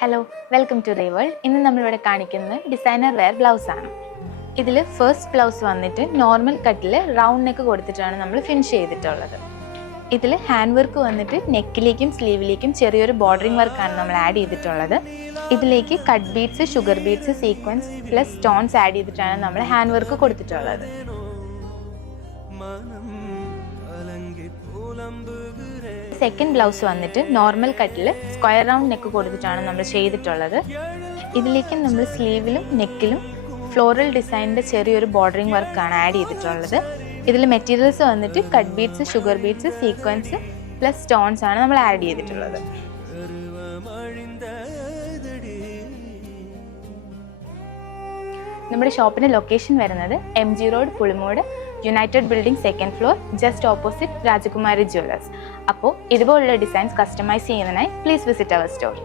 Hello, welcome to റേവേൾഡ്. ഇന്ന് നമ്മളിവിടെ കാണിക്കുന്നത് ഡിസൈനർ വെയർ ബ്ലൗസ് ആണ്. ഇതിൽ ഫസ്റ്റ് ബ്ലൗസ് വന്നിട്ട് നോർമൽ കട്ടിൽ റൗണ്ട് നെക്ക് കൊടുത്തിട്ടാണ് നമ്മൾ ഫിനിഷ് ചെയ്തിട്ടുള്ളത്. ഇതിൽ ഹാൻഡ് വർക്ക് വന്നിട്ട് നെക്കിലേക്കും സ്ലീവിലേക്കും ചെറിയൊരു ബോർഡറിങ് വർക്കാണ് നമ്മൾ ആഡ് ചെയ്തിട്ടുള്ളത്. ഇതിലേക്ക് cut beads, sugar beads, sequence plus stones add ചെയ്തിട്ടാണ് നമ്മൾ ഹാൻഡ് വർക്ക് കൊടുത്തിട്ടുള്ളത്. സെക്കൻഡ് ബ്ലൗസ് വന്നിട്ട് നോർമൽ കട്ടിൽ സ്ക്വയർ റൗണ്ട് നെക്ക് കൊടുത്തിട്ടാണ് നമ്മൾ ചെയ്തിട്ടുള്ളത്. ഇതിലേക്ക് നമ്മൾ സ്ലീവിലും നെക്കിലും ഫ്ലോറൽ ഡിസൈനിൻ്റെ ചെറിയൊരു ബോർഡറിങ് വർക്കാണ് ആഡ് ചെയ്തിട്ടുള്ളത്. ഇതിൽ മെറ്റീരിയൽസ് വന്നിട്ട് cut beads, sugar beads, sequence plus stones ആണ് നമ്മൾ ആഡ് ചെയ്തിട്ടുള്ളത്. നമ്മുടെ ഷോപ്പിൻ്റെ ലൊക്കേഷൻ വരുന്നത് MG road, Pulimoodu, United building, second floor, just opposite രാജകുമാരി ജ്വല്ലേഴ്സ്. അപ്പോൾ ഇതുപോലുള്ള ഡിസൈൻസ് കസ്റ്റമൈസ് ചെയ്യുന്നതിനായി പ്ലീസ് വിസിറ്റ് അവർ സ്റ്റോർ.